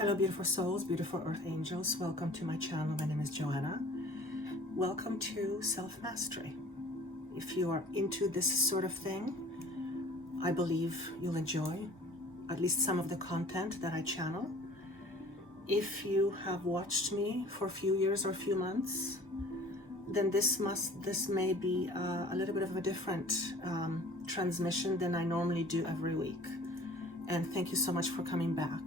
Hello, beautiful souls, beautiful earth angels. Welcome to my channel. My name is Joanna. Welcome to Self-Mastery. If you are into this sort of thing, I believe you'll enjoy at least some of the content that I channel. If you have watched me for a few years or a few months, then this may be a little bit of a different transmission than I normally do every week. And thank you so much for coming back.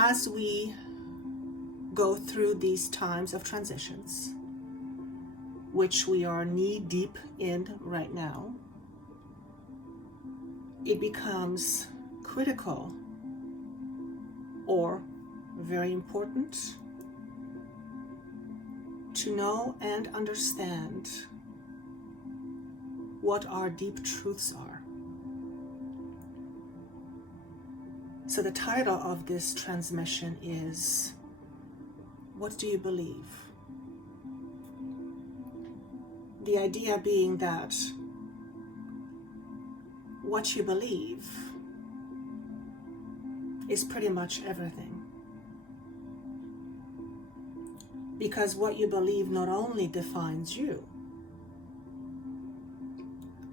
As we go through these times of transitions, which we are knee deep in right now, it becomes critical or very important to know and understand what our deep truths are. So the title of this transmission is, what do you believe? The idea being that what you believe is pretty much everything. Because what you believe not only defines you,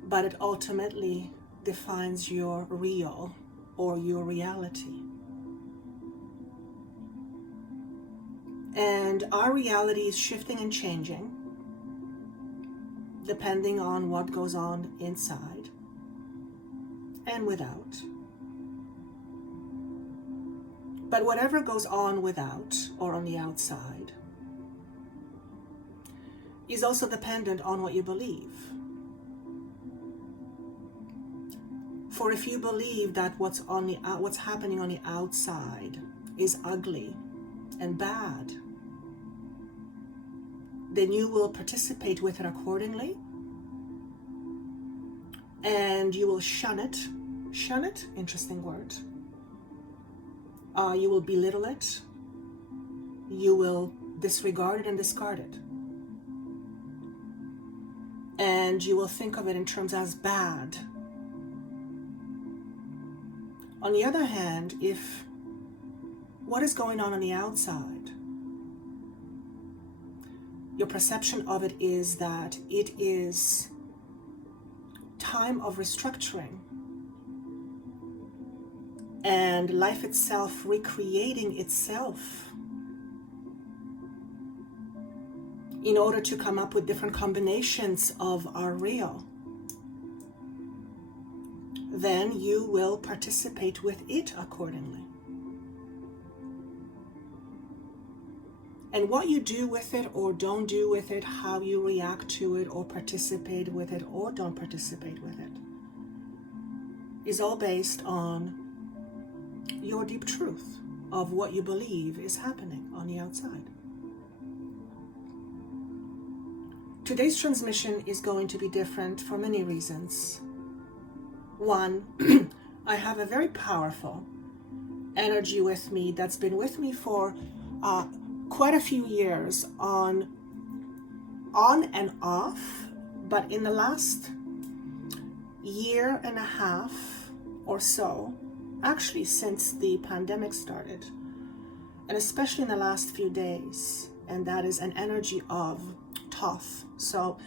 but it ultimately defines your real or your reality. And our reality is shifting and changing depending on what goes on inside and without. But whatever goes on without or on the outside is also dependent on what you believe. For if you believe that what's happening on the outside is ugly and bad, then you will participate with it accordingly, and you will shun it. Shun it, interesting word. You will belittle it. You will disregard it and discard it. And you will think of it in terms as bad. On the other hand, if what is going on the outside, your perception of it is that it is time of restructuring and life itself recreating itself in order to come up with different combinations of our real, then you will participate with it accordingly. And what you do with it or don't do with it, how you react to it or participate with it or don't participate with it, is all based on your deep truth of what you believe is happening on the outside. Today's transmission is going to be different for many reasons. One, I have a very powerful energy with me that's been with me for quite a few years on and off, but in the last year and a half or so, actually since the pandemic started, and especially in the last few days, and that is an energy of Thoth. So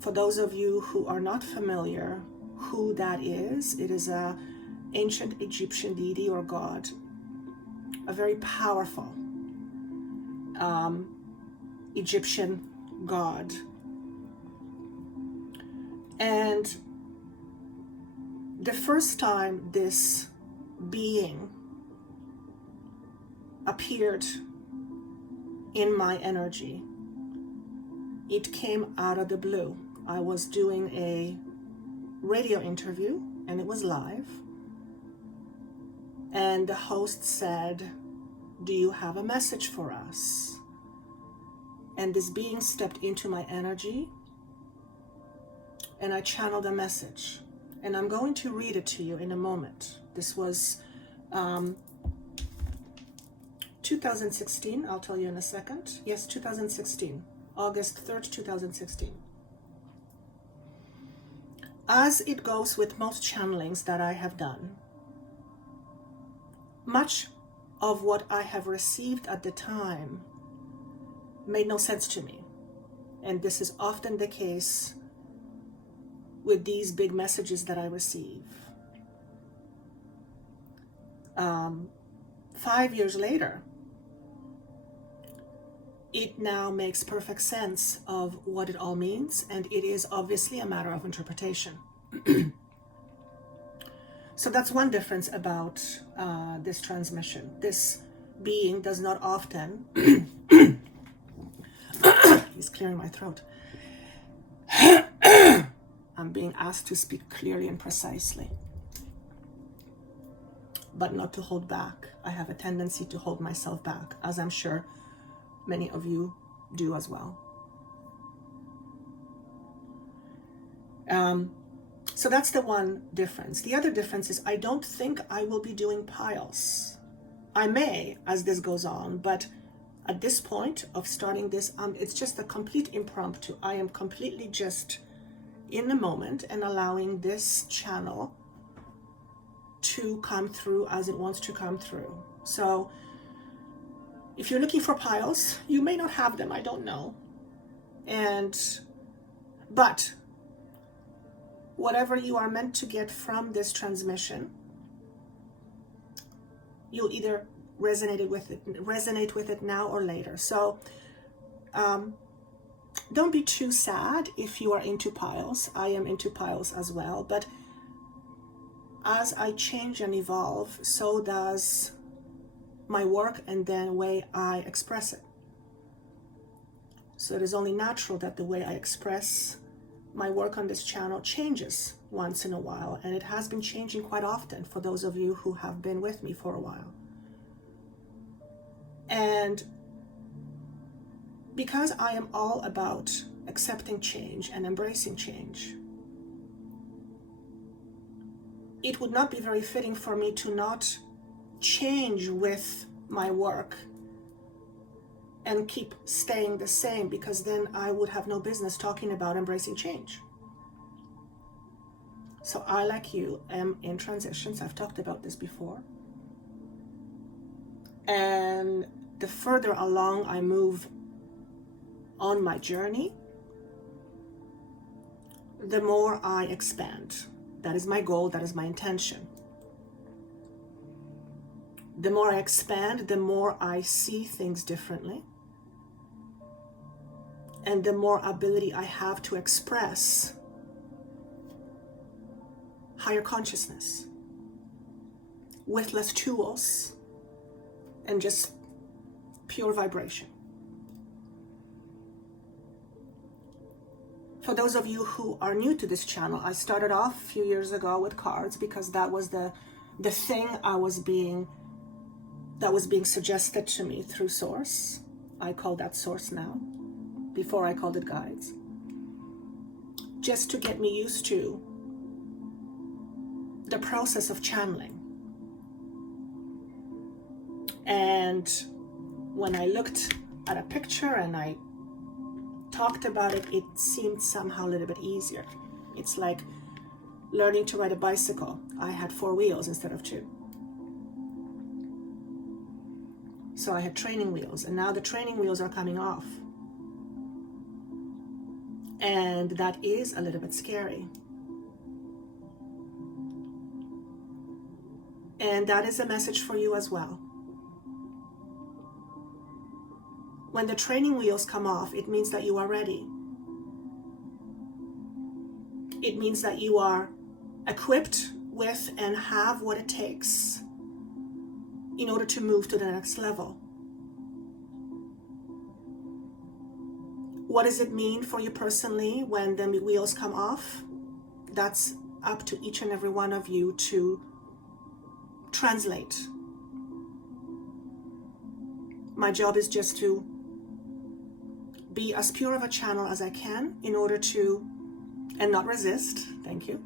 for those of you who are not familiar who that is, it is a ancient Egyptian deity or god, a very powerful Egyptian god. And the first time this being appeared in my energy, it came out of the blue. I was doing a radio interview and it was live, and the host said, "Do you have a message for us?" And this being stepped into my energy and I channeled a message, and I'm going to read it to you in a moment. This was 2016. I'll tell you in a second. Yes, 2016, August 3rd, 2016. As it goes with most channelings that I have done, much of what I have received at the time made no sense to me. And this is often the case with these big messages that I receive. 5 years later, it now makes perfect sense of what it all means, and it is obviously a matter of interpretation. So that's one difference about this transmission. This being does not often, he's clearing my throat. I'm being asked to speak clearly and precisely, but not to hold back. I have a tendency to hold myself back, as I'm sure many of you do as well. So that's the one difference. The other difference is I don't think I will be doing piles. I may as this goes on, but at this point of starting this, it's just a complete impromptu. I am completely just in the moment and allowing this channel to come through as it wants to come through. So if you're looking for piles, you may not have them, I don't know. But whatever you are meant to get from this transmission, you'll either resonate with it now or later. So don't be too sad if you are into piles. I am into piles as well, but as I change and evolve, so does my work and then way I express it. So it is only natural that the way I express my work on this channel changes once in a while, and it has been changing quite often for those of you who have been with me for a while. And because I am all about accepting change and embracing change, it would not be very fitting for me to not change with my work and keep staying the same, because then I would have no business talking about embracing change. So I, like you, am in transitions. I've talked about this before. And the further along I move on my journey, the more I expand. That is my goal, that is my intention. The more I expand, the more I see things differently. And the more ability I have to express higher consciousness with less tools and just pure vibration. For those of you who are new to this channel, I started off a few years ago with cards because that was the thing that was being suggested to me through Source. I call that Source now. Before I called it guides. Just to get me used to the process of channeling. And when I looked at a picture and I talked about it, it seemed somehow a little bit easier. It's like learning to ride a bicycle. I had 4 wheels instead of 2. So I had training wheels, and now the training wheels are coming off. And that is a little bit scary. And that is a message for you as well. When the training wheels come off, it means that you are ready. It means that you are equipped with and have what it takes in order to move to the next level. What does it mean for you personally when the wheels come off? That's up to each and every one of you to translate. My job is just to be as pure of a channel as I can in order to, and not resist, thank you,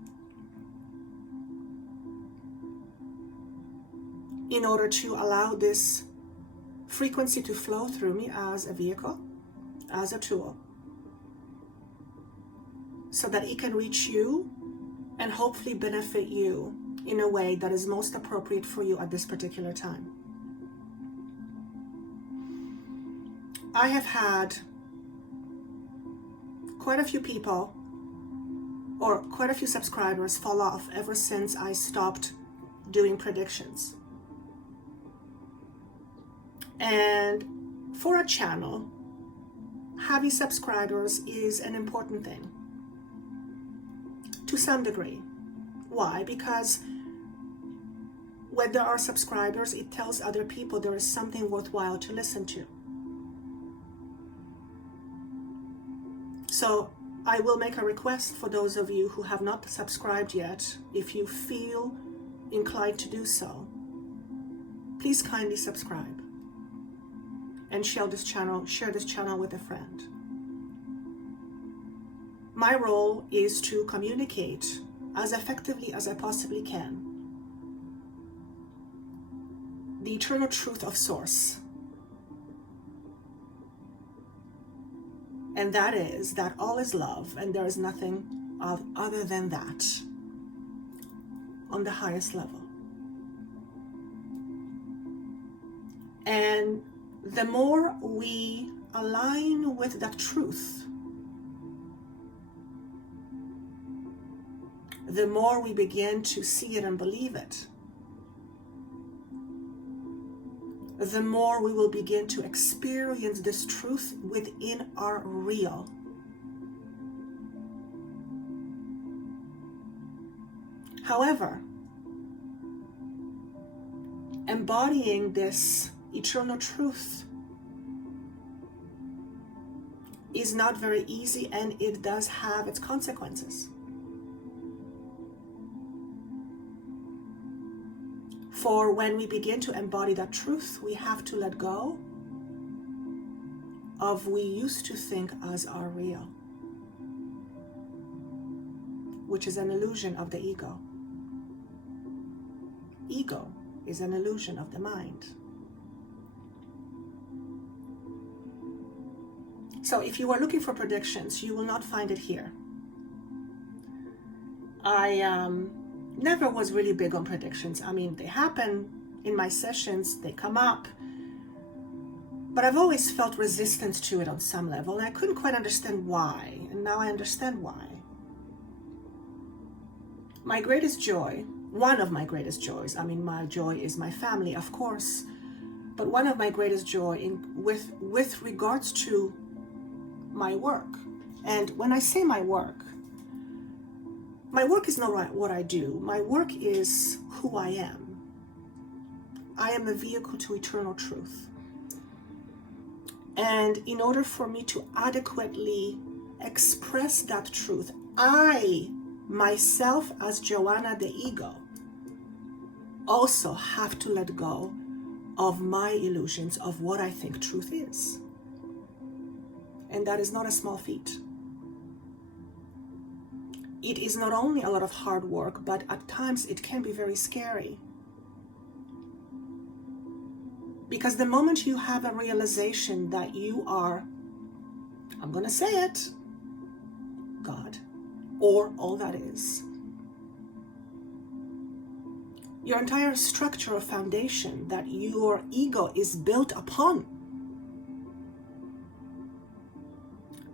in order to allow this frequency to flow through me as a vehicle, as a tool, so that it can reach you and hopefully benefit you in a way that is most appropriate for you at this particular time. I have had quite a few people, or quite a few subscribers, fall off ever since I stopped doing predictions. And for a channel, having subscribers is an important thing to some degree. Why? Because when there are subscribers, it tells other people there is something worthwhile to listen to. So I will make a request for those of you who have not subscribed yet. If you feel inclined to do so, please kindly subscribe and share this channel with a friend. My role is to communicate as effectively as I possibly can the eternal truth of Source. And that is that all is love, and there is nothing other than that on the highest level. And the more we align with that truth, the more we begin to see it and believe it, the more we will begin to experience this truth within our real. However, embodying this eternal truth is not very easy, and it does have its consequences. For when we begin to embody that truth, we have to let go of we used to think as our real, which is an illusion of the ego. Ego is an illusion of the mind. So if you are looking for predictions, you will not find it here. I never was really big on predictions. I mean, they happen in my sessions, they come up, but I've always felt resistance to it on some level, and I couldn't quite understand why, and now I understand why. My greatest joy, one of my greatest joys, I mean, my joy is my family, of course, but one of my greatest joy with regards to my work. And when I say my work is not what I do. My work is who I am. I am a vehicle to eternal truth. And in order for me to adequately express that truth, I, myself as Joanna the ego, also have to let go of my illusions of what I think truth is. And that is not a small feat. It is not only a lot of hard work, but at times it can be very scary. Because the moment you have a realization that you are, I'm going to say it, God, or all that is, your entire structure or foundation that your ego is built upon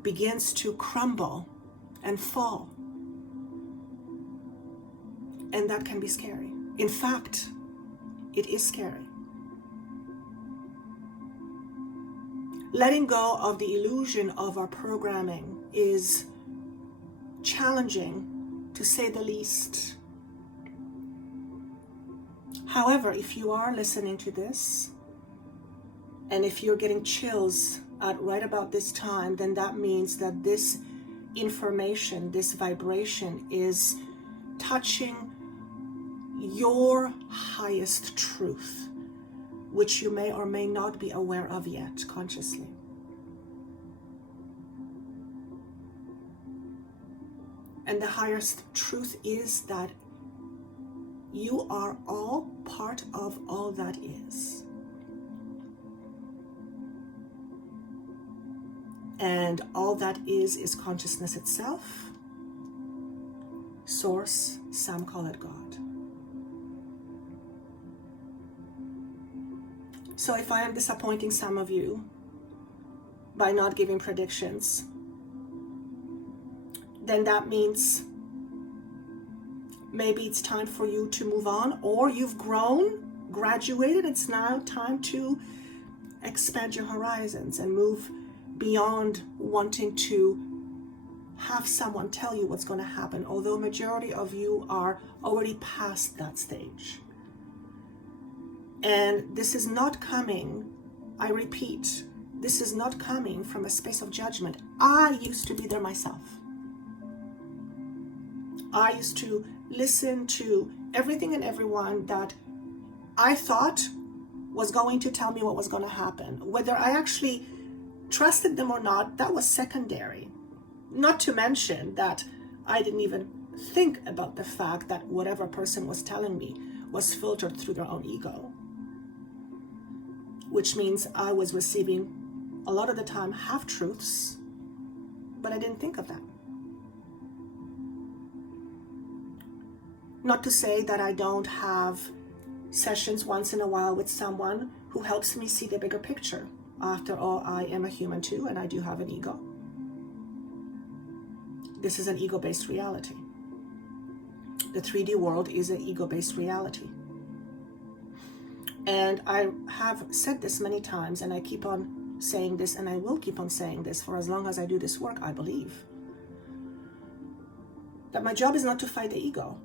begins to crumble and fall. And that can be scary. In fact, it is scary. Letting go of the illusion of our programming is challenging, to say the least. However, if you are listening to this, and if you're getting chills at right about this time, then that means that this information, this vibration is touching your highest truth, which you may or may not be aware of yet consciously. And the highest truth is that you are all part of all that is. And all that is consciousness itself, Source, some call it God. So if I am disappointing some of you by not giving predictions, then that means maybe it's time for you to move on, or you've grown, graduated. It's now time to expand your horizons and move beyond wanting to have someone tell you what's going to happen, although majority of you are already past that stage. And this is not coming, I repeat, this is not coming from a space of judgment. I used to be there myself. I used to listen to everything and everyone that I thought was going to tell me what was going to happen. Whether I actually trusted them or not, that was secondary. Not to mention that I didn't even think about the fact that whatever person was telling me was filtered through their own ego. Which means I was receiving a lot of the time half-truths, but I didn't think of that. Not to say that I don't have sessions once in a while with someone who helps me see the bigger picture. After all, I am a human too, and I do have an ego. This is an ego-based reality. The 3D world is an ego-based reality. And I have said this many times, and I keep on saying this, and I will keep on saying this for as long as I do this work, I believe. That my job is not to fight the ego.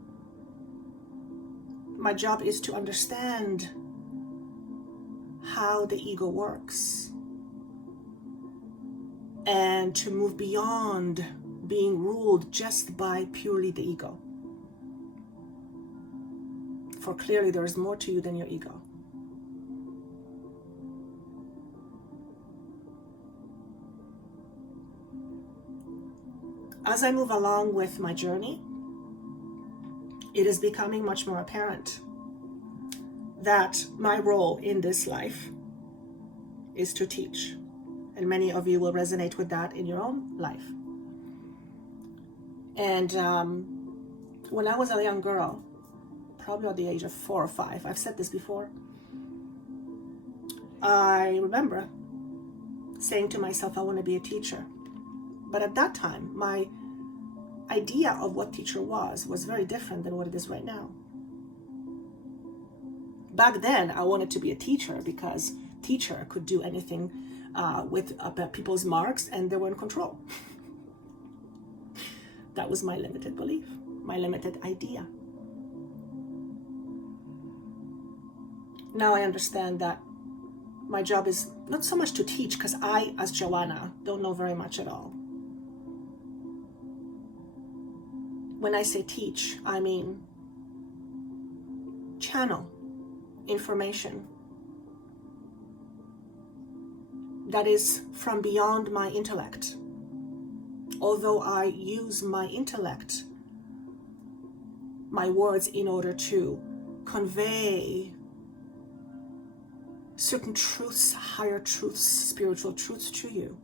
My job is to understand how the ego works and to move beyond being ruled just by purely the ego. For clearly there is more to you than your ego. As I move along with my journey, it is becoming much more apparent that my role in this life is to teach. And many of you will resonate with that in your own life. And when I was a young girl, probably at the age of 4 or 5, I've said this before, I remember saying to myself, I want to be a teacher. But at that time, my idea of what teacher was very different than what it is right now. Back then, I wanted to be a teacher because teacher could do anything with people's marks and they were in control. That was my limited belief, my limited idea. Now I understand that my job is not so much to teach, because I, as Joanna, don't know very much at all. When I say teach, I mean channel information that is from beyond my intellect. Although I use my intellect, my words, in order to convey certain truths, higher truths, spiritual truths to you,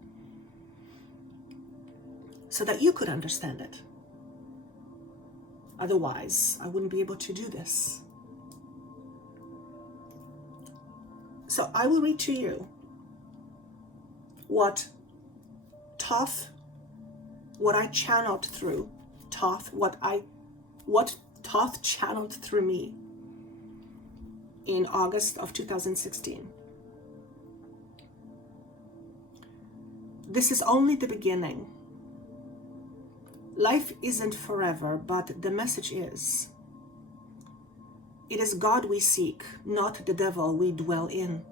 so that you could understand it. Otherwise, I wouldn't be able to do this. So I will read to you what Thoth, what I channeled through Thoth, what Thoth channeled through me in August of 2016. This is only the beginning. Life isn't forever, but the message is. It is God we seek, not the devil we dwell in.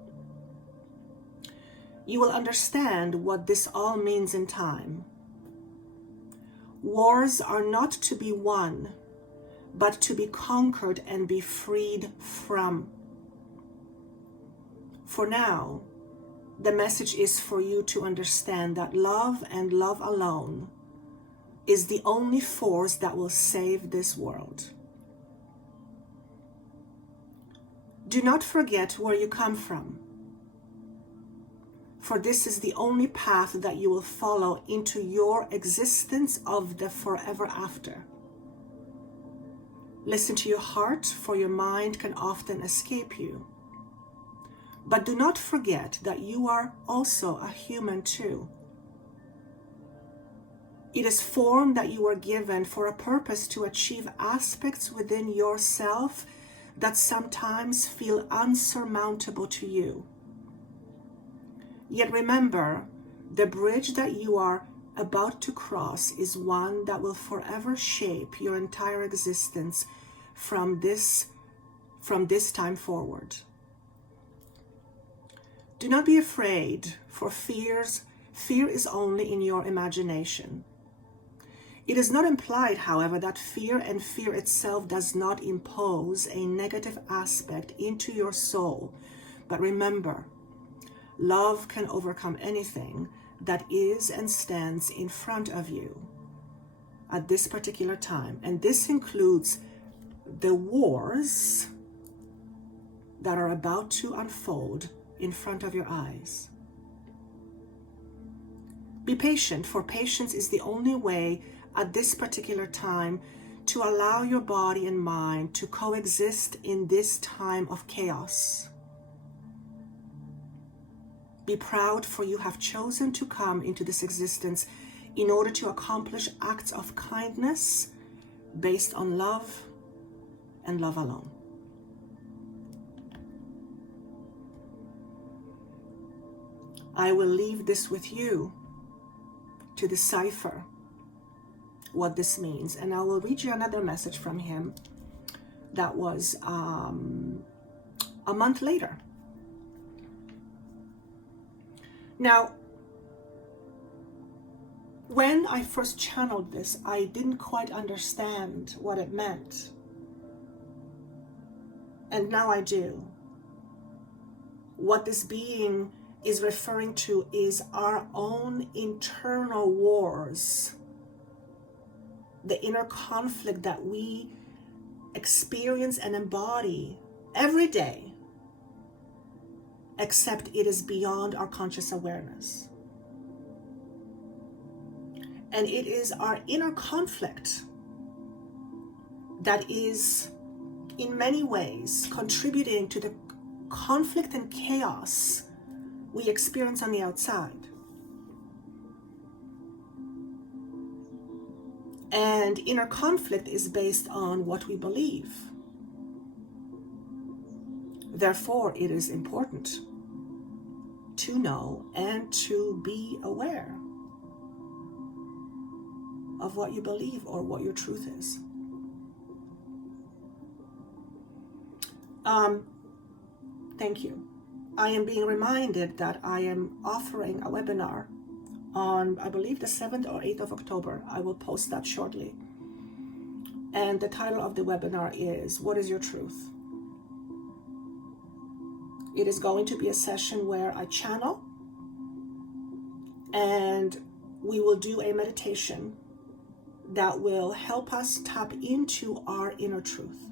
You will understand what this all means in time. Wars are not to be won, but to be conquered and be freed from. For now, the message is for you to understand that love and love alone is the only force that will save this world. Do not forget where you come from, for this is the only path that you will follow into your existence of the forever after. Listen to your heart, for your mind can often escape you. But do not forget that you are also a human too. It is form that you are given for a purpose to achieve aspects within yourself that sometimes feel unsurmountable to you. Yet remember, the bridge that you are about to cross is one that will forever shape your entire existence from this time forward. Do not be afraid, for fear is only in your imagination. It is not implied, however, that fear and fear itself does not impose a negative aspect into your soul. But remember, love can overcome anything that is and stands in front of you at this particular time. And this includes the wars that are about to unfold in front of your eyes. Be patient, for patience is the only way at this particular time to allow your body and mind to coexist in this time of chaos. Be proud, for you have chosen to come into this existence in order to accomplish acts of kindness based on love and love alone. I will leave this with you to decipher what this means. And I will read you another message from him that was a month later. Now, when I first channeled this, I didn't quite understand what it meant. And now I do. What this being is referring to is our own internal wars, the inner conflict that we experience and embody every day, except it is beyond our conscious awareness. And it is our inner conflict that is in many ways contributing to the conflict and chaos we experience on the outside. And inner conflict is based on what we believe. Therefore, it is important to know and to be aware of what you believe or what your truth is. Thank you. I am being reminded that I am offering a webinar on, I believe, the 7th or 8th of October. I will post that shortly. And the title of the webinar is, What is Your Truth? It is going to be a session where I channel and we will do a meditation that will help us tap into our inner truth.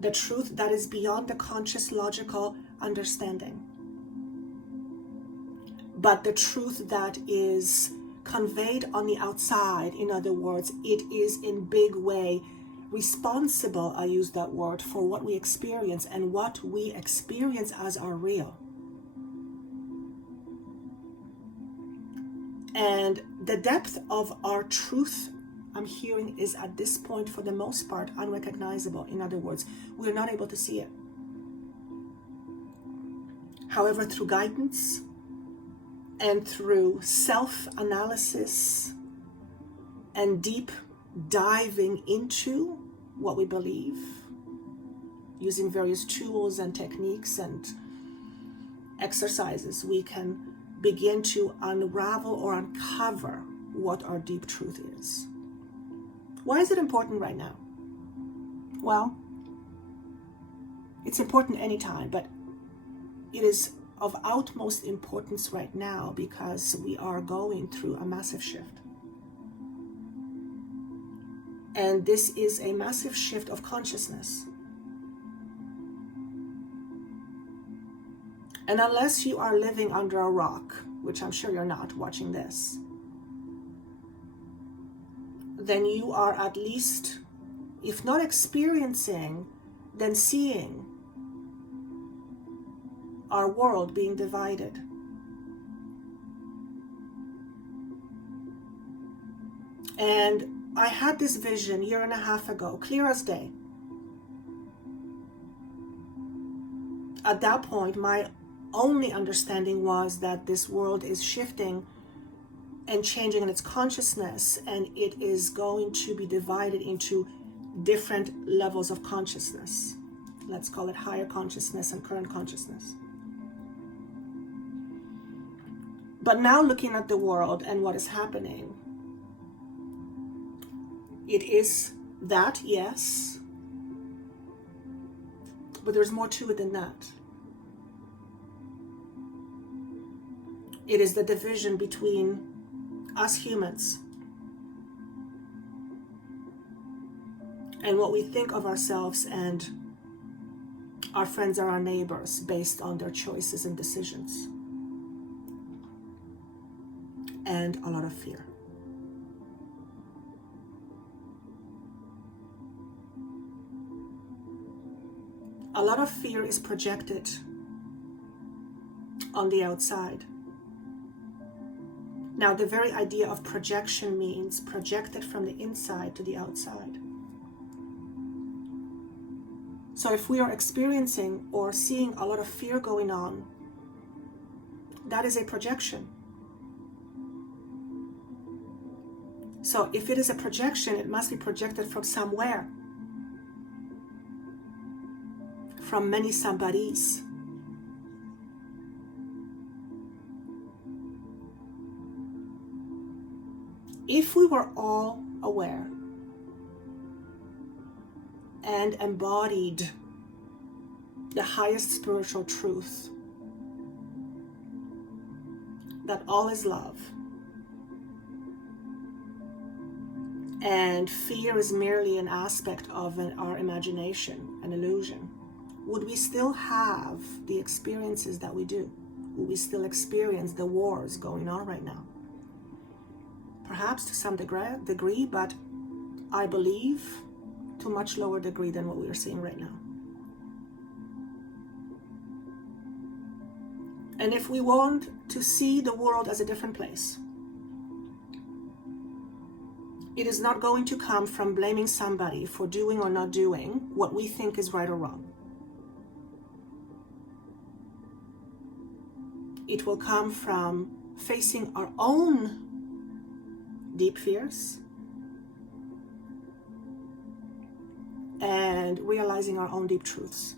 The truth that is beyond the conscious logical understanding. But the truth that is conveyed on the outside, in other words, it is in big way responsible, I use that word, for what we experience and what we experience as our real. And the depth of our truth, I'm hearing, is at this point, for the most part, unrecognizable. In other words, we're not able to see it. However, through guidance and through self-analysis and deep diving into what we believe, using various tools and techniques and exercises, we can begin to unravel or uncover what our deep truth is. Why is it important right now? Well, it's important anytime, but it is of utmost importance right now because we are going through a massive shift. And this is a massive shift of consciousness. And unless you are living under a rock, which I'm sure you're not watching this, then you are at least, if not experiencing, then seeing our world being divided. And I had this vision 1.5 years ago, clear as day. At that point, my only understanding was that this world is shifting and changing in its consciousness, and it is going to be divided into different levels of consciousness. Let's call it higher consciousness and current consciousness. But now looking at the world and what is happening, it is that, yes, but there's more to it than that. It is the division between us humans and what we think of ourselves and our friends or our neighbors based on their choices and decisions. And a lot of fear. A lot of fear is projected on the outside. Now, the very idea of projection means projected from the inside to the outside. So if we are experiencing or seeing a lot of fear going on, that is a projection. So if it is a projection, it must be projected from somewhere. From many somebodies. If we were all aware and embodied the highest spiritual truth, that all is love, and fear is merely an aspect of our imagination, an illusion, would we still have the experiences that we do? Would we still experience the wars going on right now? Perhaps to some degree, but I believe to a much lower degree than what we are seeing right now. And if we want to see the world as a different place, it is not going to come from blaming somebody for doing or not doing what we think is right or wrong. It will come from facing our own deep fears and realizing our own deep truths.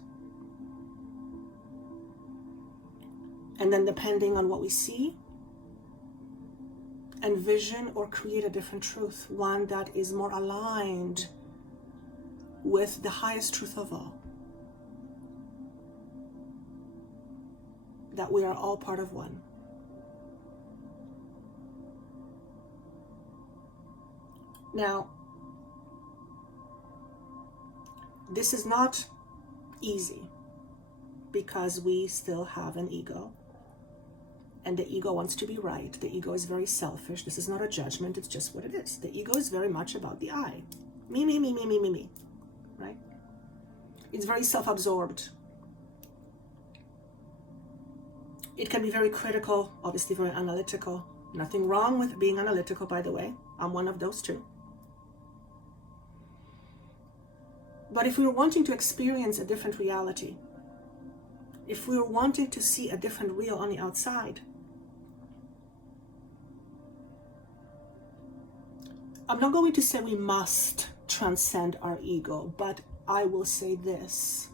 And then depending on what we see, envision or create a different truth, one that is more aligned with the highest truth of all. That we are all part of one. Now, this is not easy because we still have an ego. And the ego wants to be right. The ego is very selfish. This is not a judgment, it's just what it is. The ego is very much about the I. Me, me, me, me, me, me, me. Right? It's very self-absorbed. It can be very critical, obviously very analytical. Nothing wrong with being analytical, by the way. I'm one of those too. But if we were wanting to experience a different reality, if we were wanting to see a different real on the outside, I'm not going to say we must transcend our ego, but I will say this.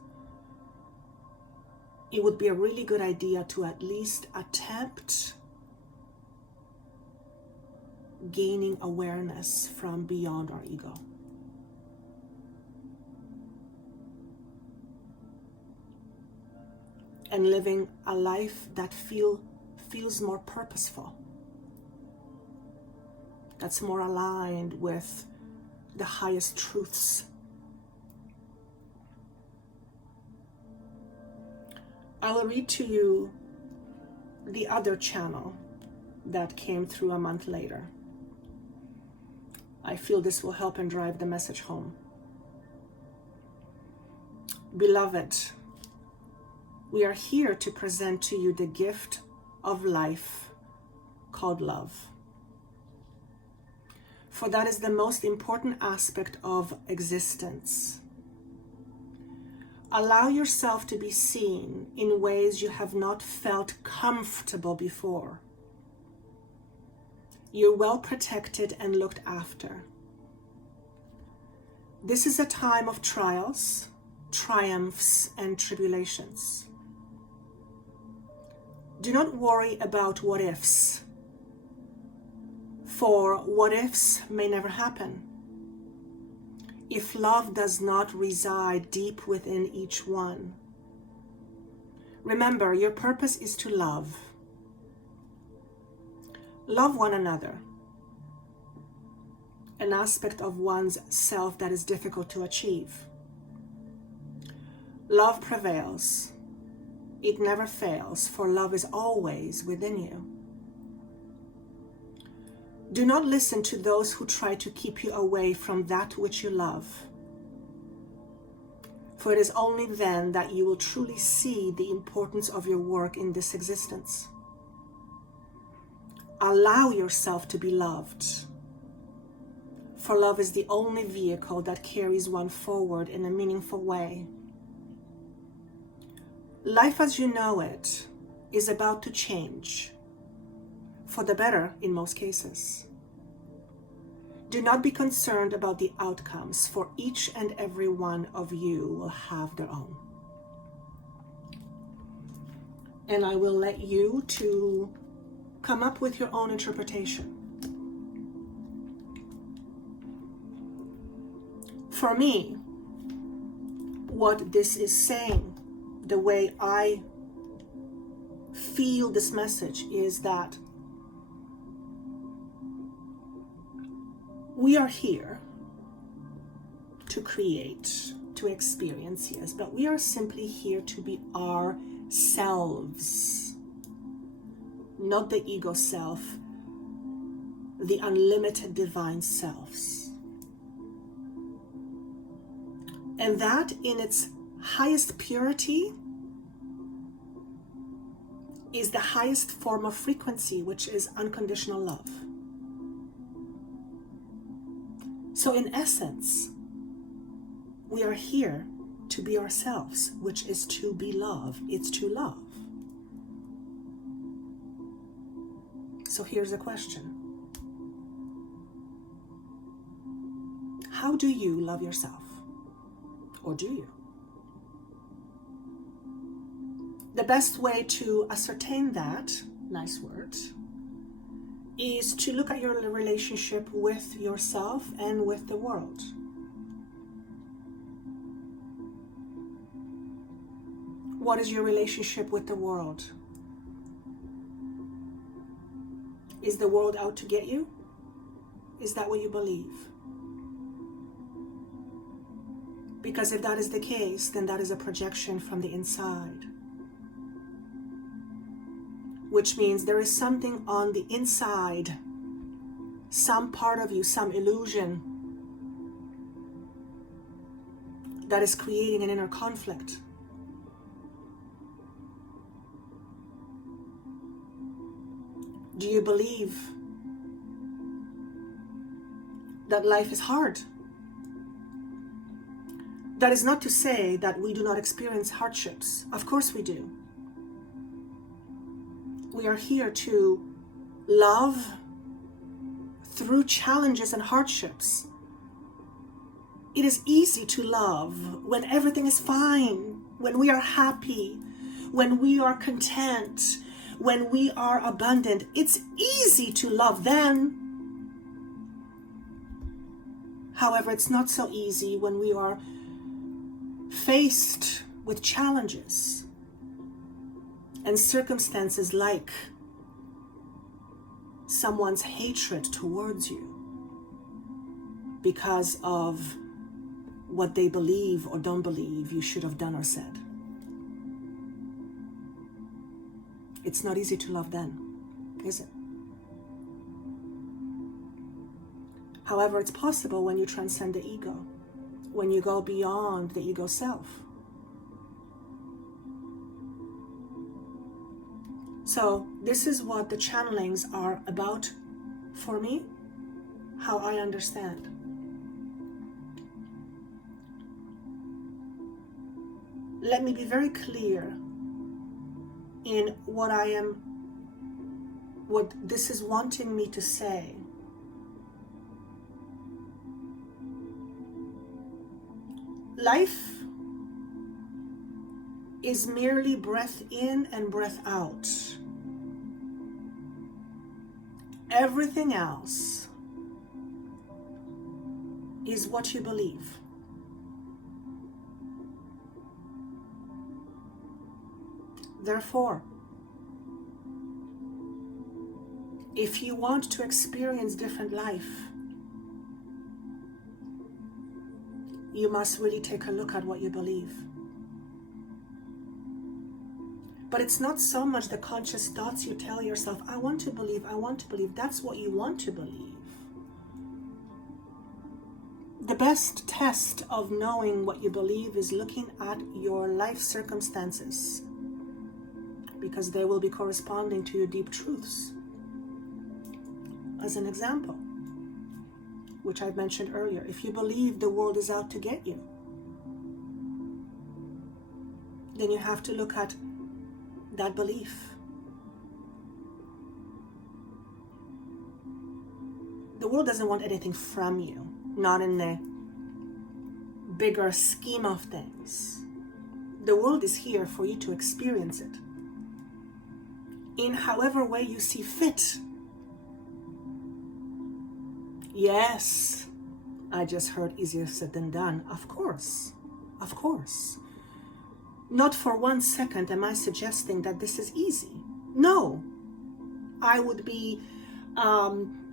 It would be a really good idea to at least attempt gaining awareness from beyond our ego. And living a life that feels more purposeful. That's more aligned with the highest truths. I will read to you the other channel that came through a month later. I feel this will help and drive the message home. Beloved, We are here to present to you the gift of life called love. For that is the most important aspect of existence. Allow yourself to be seen in ways you have not felt comfortable before. You're well protected and looked after. This is a time of trials, triumphs, and tribulations. Do not worry about what ifs, for what ifs may never happen. If love does not reside deep within each one. Remember, your purpose is to love. Love one another, an aspect of one's self that is difficult to achieve. Love prevails. It never fails, for love is always within you. Do not listen to those who try to keep you away from that which you love, for it is only then that you will truly see the importance of your work in this existence. Allow yourself to be loved, for love is the only vehicle that carries one forward in a meaningful way. Life as you know it is about to change, for the better in most cases. Do not be concerned about the outcomes, for each and every one of you will have their own. And I will let you to come up with your own interpretation. For me, what this is saying, the way I feel this message, is that we are here to create, to experience, yes, but we are simply here to be ourselves, not the ego self, the unlimited divine selves. And that in its highest purity is the highest form of frequency, which is unconditional love. So in essence, we are here to be ourselves, which is to be love. It's to love. So here's a question. How do you love yourself? Or do you? The best way to ascertain that, nice word, is to look at your relationship with yourself and with the world. What is your relationship with the world? Is the world out to get you? Is that what you believe? Because if that is the case, then that is a projection from the inside. Which means there is something on the inside, some part of you, some illusion that is creating an inner conflict. Do you believe that life is hard? That is not to say that we do not experience hardships. Of course we do. We are here to love through challenges and hardships. It is easy to love when everything is fine, when we are happy, when we are content, when we are abundant. It's easy to love then. However, it's not so easy when we are faced with challenges and circumstances like someone's hatred towards you because of what they believe or don't believe you should have done or said. It's not easy to love then, is it? However, it's possible when you transcend the ego, when you go beyond the ego self. So this is what the channelings are about for me, how I understand. Let me be very clear in what this is wanting me to say. Life is merely breath in and breath out. Everything else is what you believe. Therefore, if you want to experience different life, you must really take a look at what you believe. But it's not so much the conscious thoughts you tell yourself, I want to believe, I want to believe. That's what you want to believe. The best test of knowing what you believe is looking at your life circumstances, because they will be corresponding to your deep truths. As an example, which I've mentioned earlier, if you believe the world is out to get you, then you have to look at that belief. The world doesn't want anything from you, not in the bigger scheme of things. The world is here for you to experience it in however way you see fit. Yes, I just heard easier said than done. Of course, of course. Not for 1 second am I suggesting that this is easy. No, I would be, I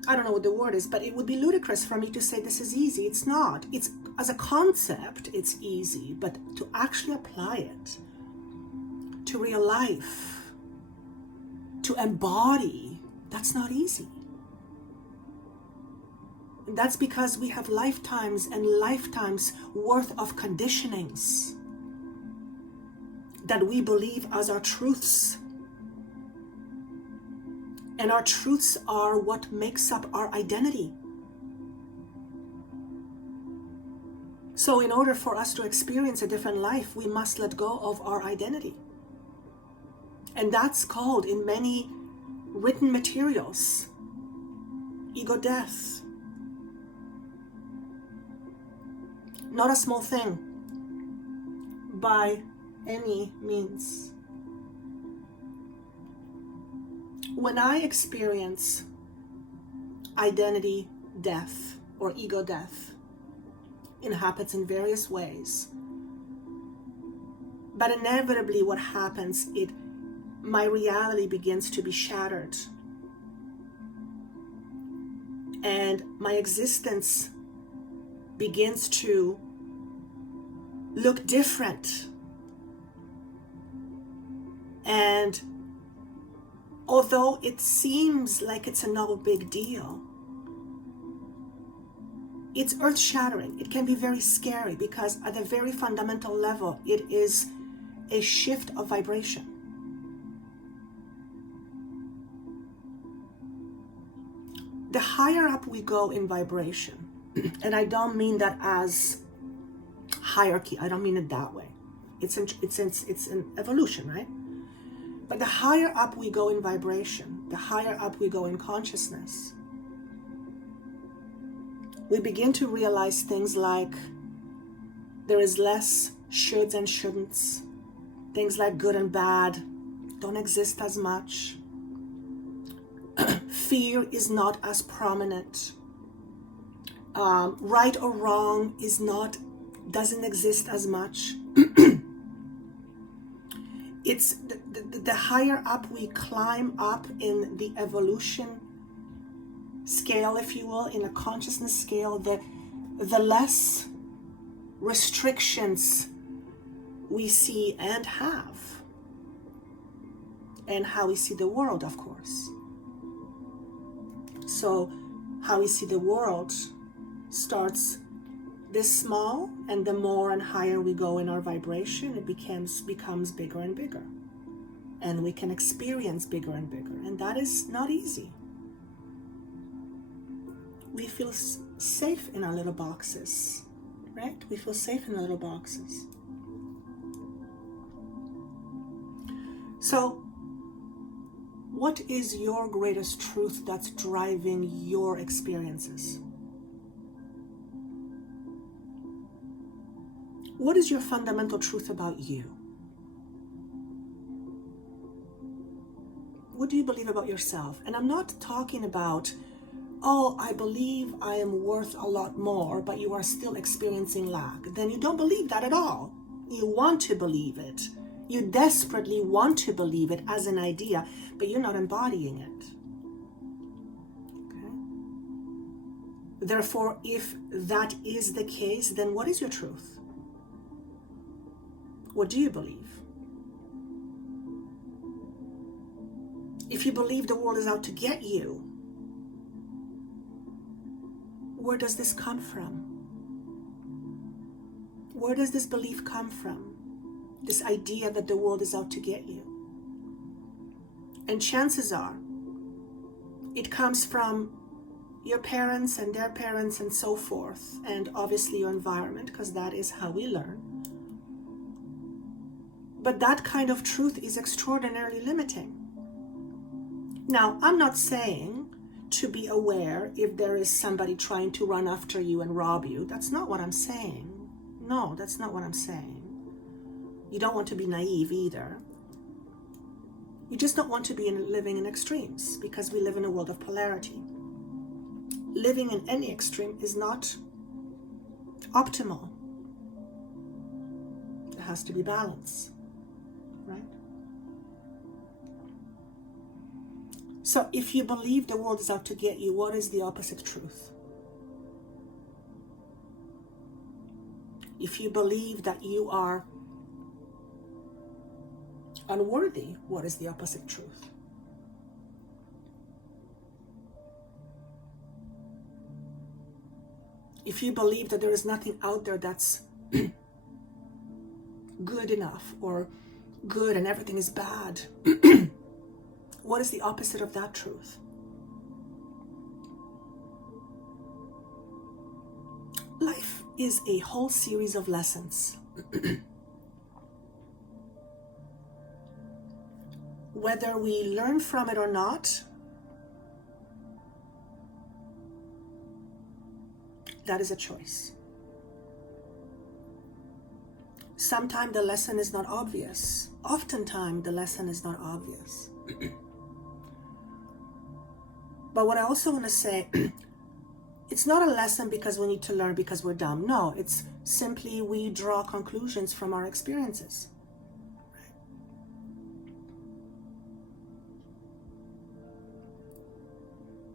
don't know what the word is, but it would be ludicrous for me to say this is easy. It's not. It's, as a concept, it's easy, but to actually apply it to real life, to embody, that's not easy. And that's because we have lifetimes and lifetimes worth of conditionings that we believe as our truths. And our truths are what makes up our identity. So in order for us to experience a different life, we must let go of our identity. And that's called, in many written materials, ego death. Not a small thing by any means. When I experience identity death or ego death, it happens in various ways. But inevitably what happens, my reality begins to be shattered. And my existence begins to look different. And although it seems like it's no big deal, it's earth-shattering. It can be very scary because at a very fundamental level, it is a shift of vibration. The higher up we go in vibration, and I don't mean that as hierarchy, I don't mean it that way. It's an evolution, right? But the higher up we go in vibration, the higher up we go in consciousness, we begin to realize things like there is less shoulds and shouldn'ts. Things like good and bad don't exist as much. Fear is not as prominent. Right or wrong doesn't exist as much. It's the higher up we climb up in the evolution scale, if you will, in a consciousness scale, the less restrictions we see and have, and how we see the world, of course. So how we see the world starts this small, and the more and higher we go in our vibration, it becomes bigger and bigger. and we can experience bigger and bigger, and that is not easy. We feel safe in our little boxes, right? We feel safe in our little boxes. So, what is your greatest truth that's driving your experiences? What is your fundamental truth about you? What do you believe about yourself? And I'm not talking about, oh, I believe I am worth a lot more, but you are still experiencing lack. Then you don't believe that at all. You want to believe it. You desperately want to believe it as an idea, but you're not embodying it. Okay? Therefore, if that is the case, then what is your truth? What do you believe? If you believe the world is out to get you, where does this come from? Where does this belief come from? This idea that the world is out to get you. And chances are, it comes from your parents and their parents and so forth, and obviously your environment, because that is how we learn. But that kind of truth is extraordinarily limiting. Now, I'm not saying to be aware if there is somebody trying to run after you and rob you. That's not what I'm saying. No, that's not what I'm saying. You don't want to be naive either. You just don't want to be living in extremes, because we live in a world of polarity. Living in any extreme is not optimal. There has to be balance, right? So if you believe the world is out to get you, what is the opposite truth? If you believe that you are unworthy, what is the opposite truth? If you believe that there is nothing out there that's good enough, or good and everything is bad, what is the opposite of that truth? Life is a whole series of lessons. Whether we learn from it or not, that is a choice. Sometimes the lesson is not obvious. Oftentimes the lesson is not obvious. But what I also want to say, it's not a lesson because we need to learn because we're dumb. No, it's simply we draw conclusions from our experiences.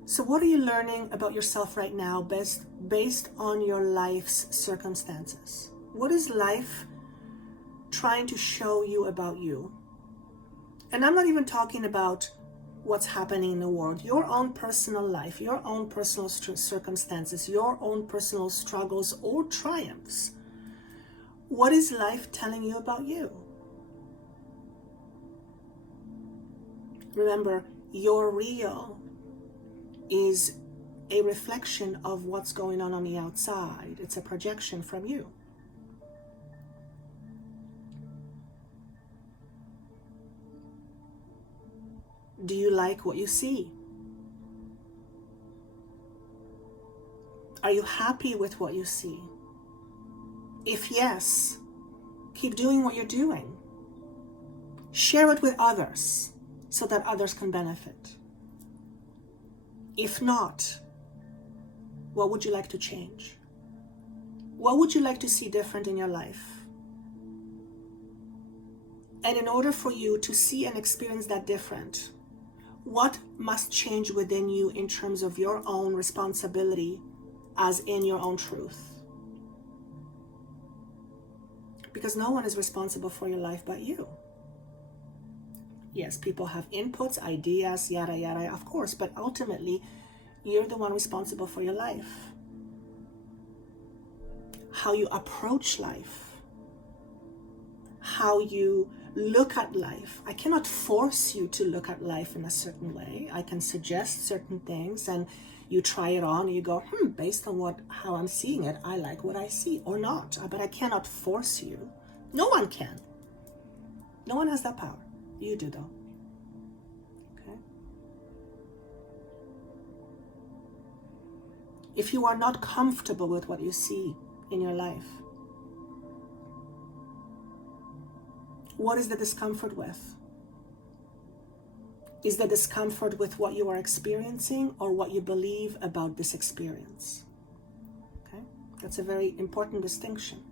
So what are you learning about yourself right now based on your life's circumstances? What is life trying to show you about you? And I'm not even talking about what's happening in the world. Your own personal life, your own personal circumstances, your own personal struggles or triumphs. What is life telling you about you? Remember, your real is a reflection of what's going on the outside. It's a projection from you. Do you like what you see? Are you happy with what you see? If yes, keep doing what you're doing. Share it with others so that others can benefit. If not, what would you like to change? What would you like to see different in your life? And in order for you to see and experience that different, what must change within you in terms of your own responsibility as in your own truth? Because no one is responsible for your life but you. Yes, people have inputs, ideas, yada, yada, of course, but ultimately, you're the one responsible for your life. How you approach life, how you look at life. I cannot force you to look at life in a certain way. I can suggest certain things and you try it on and you go, based on how I'm seeing it, I like what I see or not. But I cannot force you. No one can. No one has that power. You do though. Okay? If you are not comfortable with what you see in your life, what is the discomfort with? Is the discomfort with what you are experiencing or what you believe about this experience? Okay? That's a very important distinction.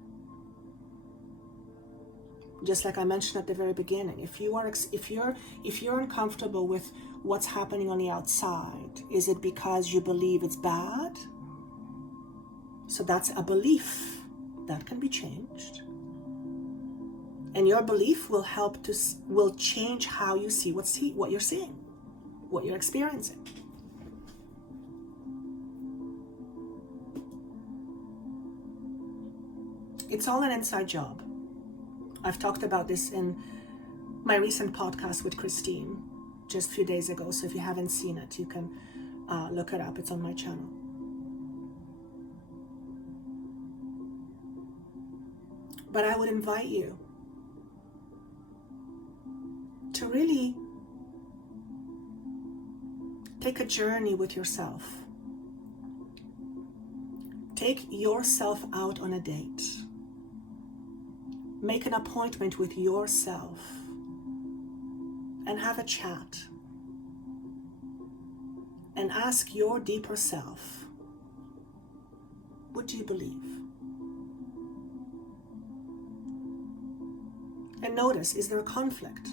Just like I mentioned at the very beginning, if you're uncomfortable with what's happening on the outside, is it because you believe it's bad? So that's a belief that can be changed. And your belief will change how you see what you're seeing, what you're experiencing. It's all an inside job. I've talked about this in my recent podcast with Christine just a few days ago. So if you haven't seen it, you can look it up. It's on my channel. But I would invite you to really take a journey with yourself. Take yourself out on a date. Make an appointment with yourself and have a chat. And ask your deeper self, what do you believe? And notice, is there a conflict?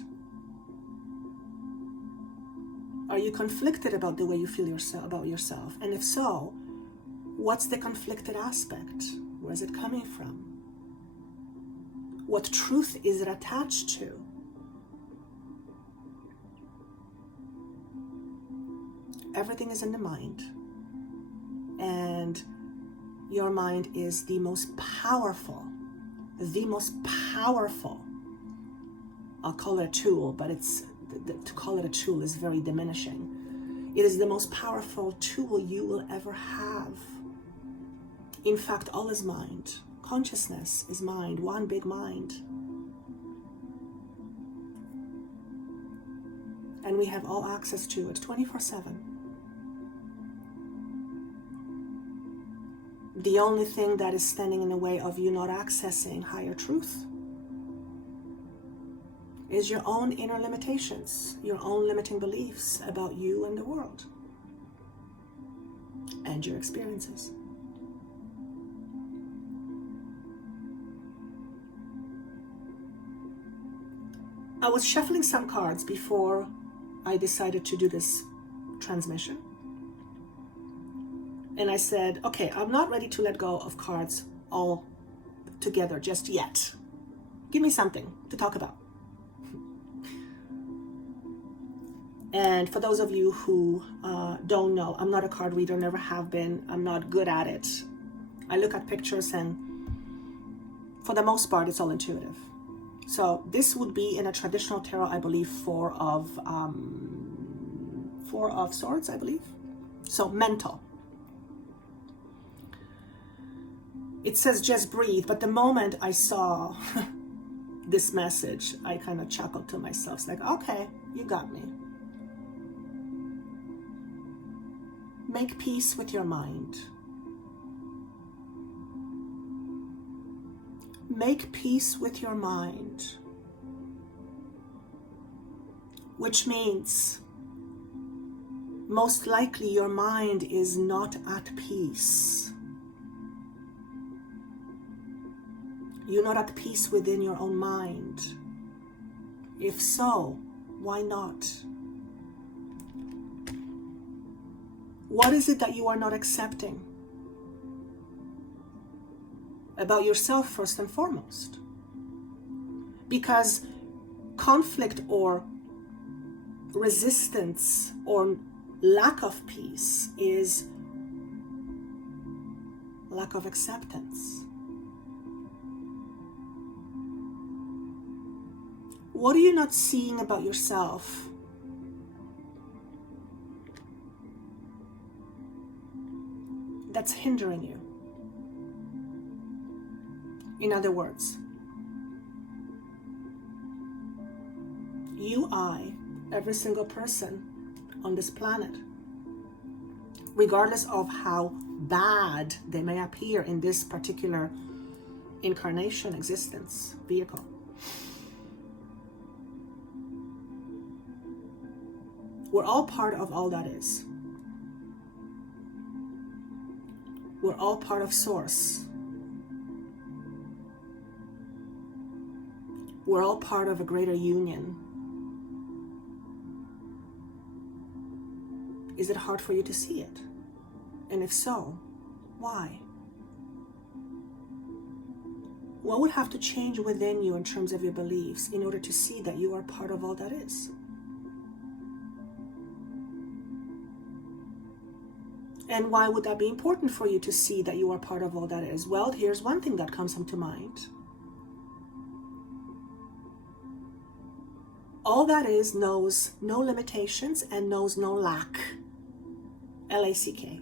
Are you conflicted about the way you feel about yourself? And if so, what's the conflicted aspect? Where is it coming from? What truth is it attached to? Everything is in the mind. And your mind is the most powerful, I'll call it a tool, but to call it a tool is very diminishing. It is the most powerful tool you will ever have. In fact, all is mind. Consciousness is mind, one big mind. And we have all access to it 24/7. The only thing that is standing in the way of you not accessing higher truth is your own inner limitations, your own limiting beliefs about you and the world and your experiences. I was shuffling some cards before I decided to do this transmission. And I said, okay, I'm not ready to let go of cards all together just yet. Give me something to talk about. And for those of you who don't know, I'm not a card reader, never have been. I'm not good at it. I look at pictures and for the most part, it's all intuitive. So this would be in a traditional tarot, I believe, Four of Swords, I believe. So mental. It says just breathe, but the moment I saw this message, I kind of chuckled to myself. It's like, okay, you got me. Make peace with your mind. Make peace with your mind. Which means, most likely your mind is not at peace. You're not at peace within your own mind. If so, why not? What is it that you are not accepting about yourself first and foremost? Because conflict or resistance or lack of peace is lack of acceptance. What are you not seeing about yourself? That's hindering you. In other words, you, every single person on this planet, regardless of how bad they may appear in this particular incarnation, existence, vehicle, we're all part of all that is. We're all part of Source. We're all part of a greater union. Is it hard for you to see it? And if so, why? What would have to change within you in terms of your beliefs in order to see that you are part of all that is? And why would that be important for you to see that you are part of all that is? Well, here's one thing that comes into mind. All that is knows no limitations and knows no lack. L-A-C-K.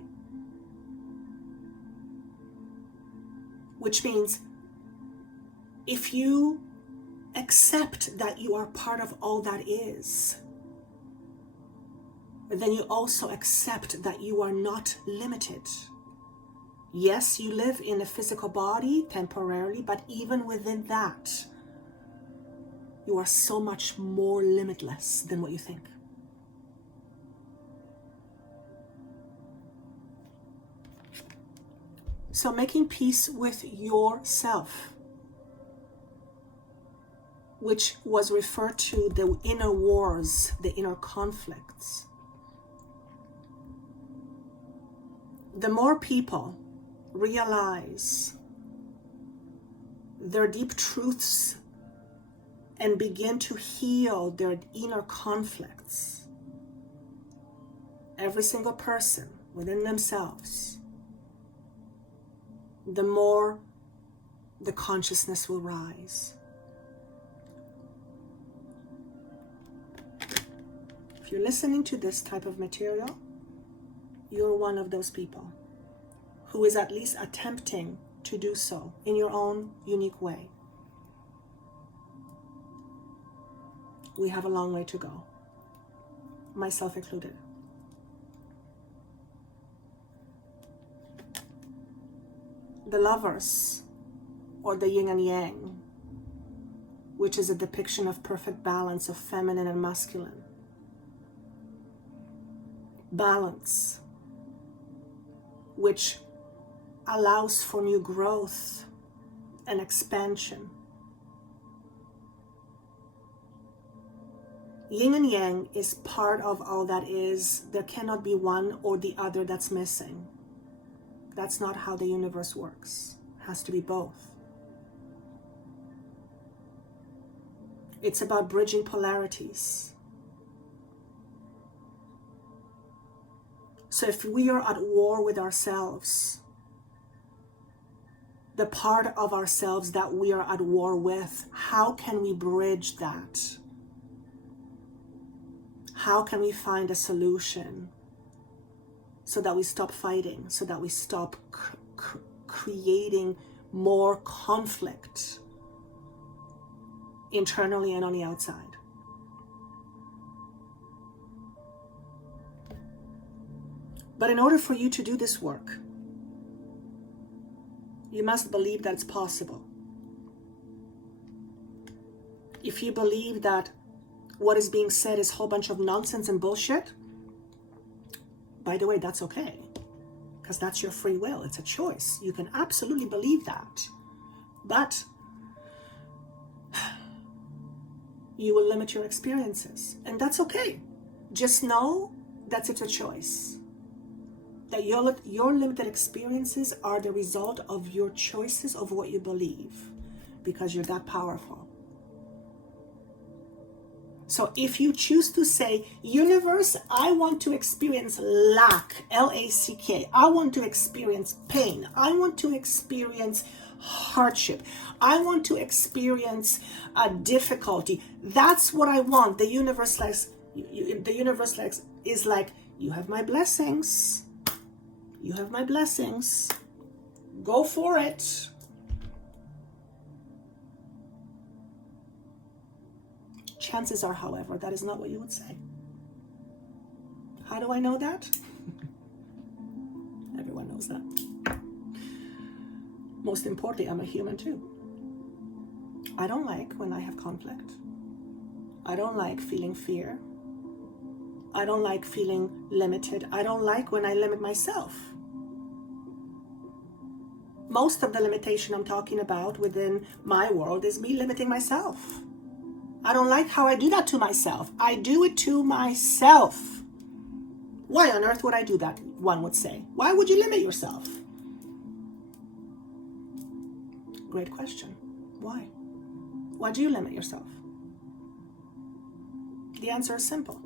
Which means if you accept that you are part of all that is, then you also accept that you are not limited. Yes, you live in a physical body temporarily, but even within that, you are so much more limitless than what you think. So making peace with yourself, which was referred to the inner wars, the inner conflicts. The more people realize their deep truths and begin to heal their inner conflicts, every single person within themselves, the more the consciousness will rise. If you're listening to this type of material, you're one of those people who is at least attempting to do so in your own unique way. We have a long way to go, myself included. The lovers, or the yin and yang, which is a depiction of perfect balance of feminine and masculine. Balance, which allows for new growth and expansion. Yin and yang is part of all that is. There cannot be one or the other that's missing. That's not how the universe works. It has to be both. It's about bridging polarities. So if we are at war with ourselves, the part of ourselves that we are at war with, how can we bridge that? How can we find a solution so that we stop fighting, so that we stop creating more conflict internally and on the outside? But in order for you to do this work, you must believe that it's possible. If you believe that what is being said is a whole bunch of nonsense and bullshit, by the way, that's okay, because that's your free will. It's a choice. You can absolutely believe that, but you will limit your experiences, and that's okay. Just know that it's a choice. That your limited experiences are the result of your choices of what you believe, because you're that powerful. So if you choose to say, universe, I want to experience lack, L-A-C-K. I want to experience pain. I want to experience hardship. I want to experience a difficulty. That's what I want. The universe likes, the universe likes is like, you have my blessings. You have my blessings. Go for it. Chances are, however, that is not what you would say. How do I know that? Everyone knows that. Most importantly, I'm a human too. I don't like when I have conflict. I don't like feeling fear. I don't like feeling limited. I don't like when I limit myself. Most of the limitation I'm talking about within my world is me limiting myself. I don't like how I do that to myself. I do it to myself. Why on earth would I do that? One would say. Why would you limit yourself? Great question. Why? Why do you limit yourself? The answer is simple.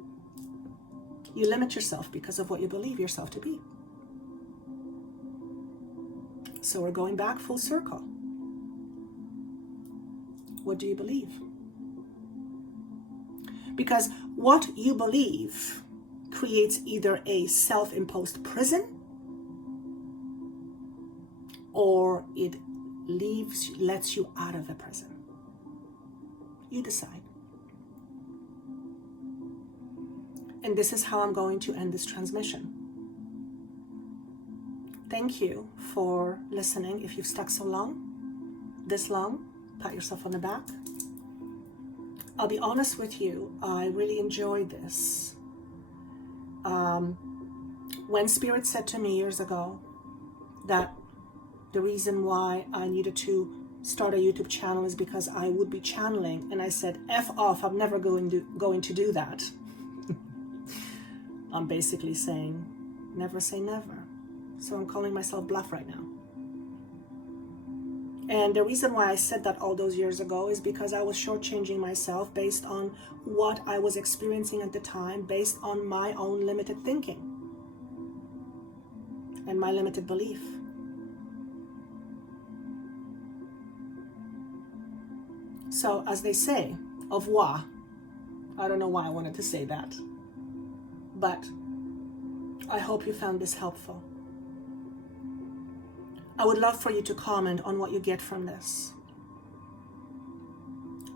You limit yourself because of what you believe yourself to be. So we're going back full circle. What do you believe? Because what you believe creates either a self-imposed prison or it lets you out of the prison. You decide. And this is how I'm going to end this transmission. Thank you for listening. If you've stuck so long, this long, pat yourself on the back. I'll be honest with you, I really enjoyed this. When Spirit said to me years ago that the reason why I needed to start a YouTube channel is because I would be channeling, and I said, F off, I'm never going to do that. I'm basically saying, never say never. So I'm calling myself bluff right now. And the reason why I said that all those years ago is because I was shortchanging myself based on what I was experiencing at the time, based on my own limited thinking and my limited belief. So as they say, au revoir. I don't know why I wanted to say that, but I hope you found this helpful. I would love for you to comment on what you get from this.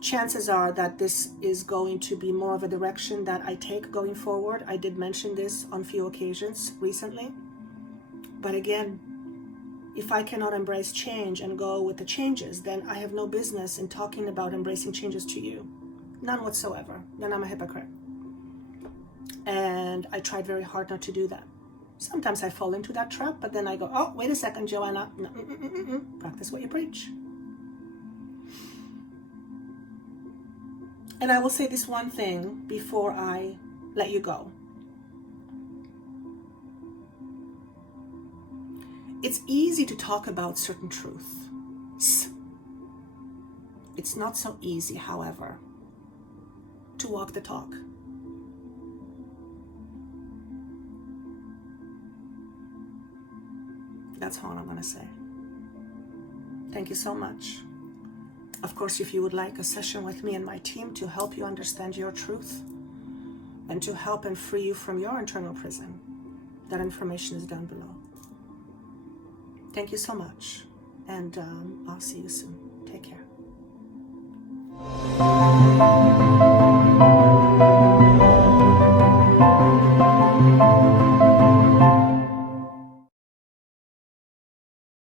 Chances are that this is going to be more of a direction that I take going forward. I did mention this on a few occasions recently. But again, if I cannot embrace change and go with the changes, then I have no business in talking about embracing changes to you. None whatsoever. Then I'm a hypocrite. And I tried very hard not to do that. Sometimes I fall into that trap, but then I go, oh, wait a second, Joanna. Practice what you preach. And I will say this one thing before I let you go. It's easy to talk about certain truths. It's not so easy, however, to walk the talk. That's all I'm going to say. Thank you so much. Of course, if you would like a session with me and my team to help you understand your truth and to help and free you from your internal prison, that information is down below. Thank you so much. And I'll see you soon. Take care.